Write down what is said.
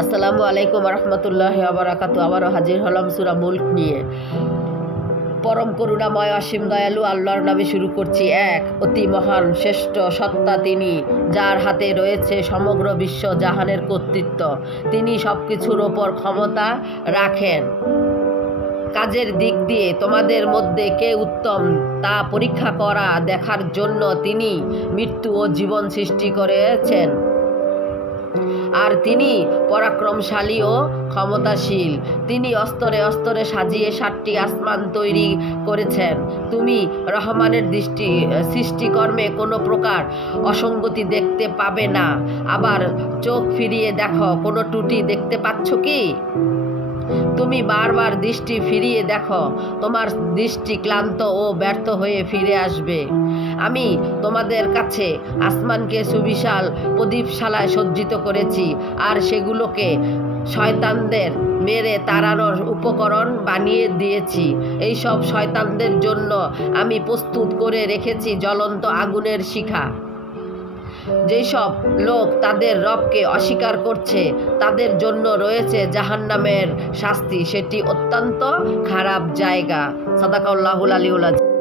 আসসালামু আলাইকুম রহমতুল্লাহ আবরাকাতু। আবারও হাজির হলাম সূরা মুলক নিয়ে। পরম করুণাময় অসীম দয়ালু আল্লাহর নামে শুরু করছি। এক অতি মহান শ্রেষ্ঠ সত্তা তিনি, যার হাতে রয়েছে সমগ্র বিশ্ব জাহানের কর্তৃত্ব। তিনি সব কিছুর ওপর ক্ষমতা রাখেন। কাজের দিক দিয়ে তোমাদের মধ্যে কে উত্তম তা পরীক্ষা করা দেখার জন্য তিনি মৃত্যু ও জীবন সৃষ্টি করেছেন। আর তিনি পরাক্রমশালী ও ক্ষমতাশীল। তিনি অস্তরে অস্তরে সাজিয়ে 7টি আসমান তৈরি করেছেন। তুমি রহমানের সৃষ্টিকর্মে কোনো প্রকার অসঙ্গতি দেখতে পাবে না। আবার চোখ ফিরিয়ে দেখো, কোনো ত্রুটি দেখতে পাচ্ছ কি? তুমি বারবার দৃষ্টি ফিরিয়ে দেখো, তোমার দৃষ্টি ক্লান্ত ও ব্যর্থ হয়ে ফিরে আসবে। আমি তোমাদের কাছে আসমানকে সুবিশাল প্রদীপশালায় সজ্জিত করেছি, আর সেগুলোকে শয়তানদের মেরে তাড়ানোর উপকরণ বানিয়ে দিয়েছি। এই সব শয়তানদের জন্য আমি প্রস্তুত করে রেখেছি জ্বলন্ত আগুনের শিখা। যেসব লোক তাদের রবকে অস্বীকার করছে তাদের জন্য রয়েছে জাহান্নামের শাস্তি, সেটি অত্যন্ত খারাপ জায়গা। সাদাকাল্লাহুল আলিউল আযীম।